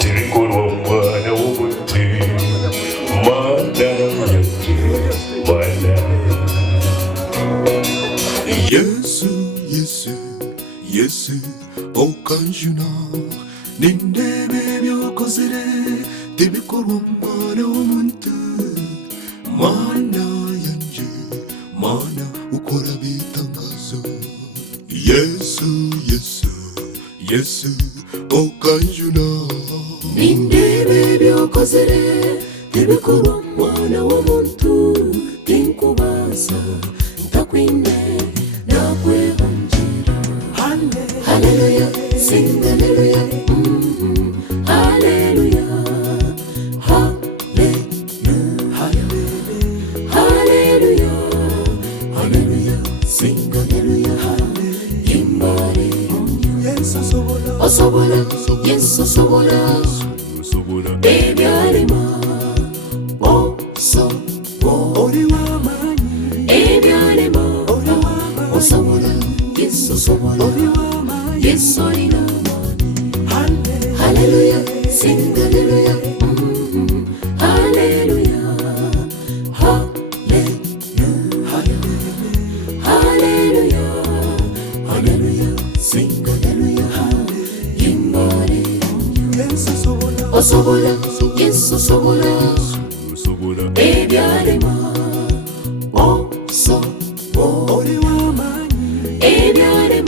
Tirikorwa umwana w'umutima mana yanjye mana. Yesu, Yesu, Yesu, okanjuna nindebe byokozere tebikorwa umwana w'umuntu mana yanjye mana ukora bitangazo. Yesu, Yesu, Yesu, okanjuna nindebe byokozere tebikorwa umwana w'umuntu tinkubaza ntakwine nakwehungira. Hallelujah, sing hallelujah, hallelujah, hallelujah, hallelujah, hallelujah, sing hallelujah, imbari osobola, yes osobola, ebyarema osobola, ebyarema osobola, yes osobola, yes olina amani. Hallelujah, sing hallelujah, hallelujah, hallelujah, hallelujah, hallelujah, sing hallelujah, imbari osobola, yes osobola, ebyarema osobola, ebyarema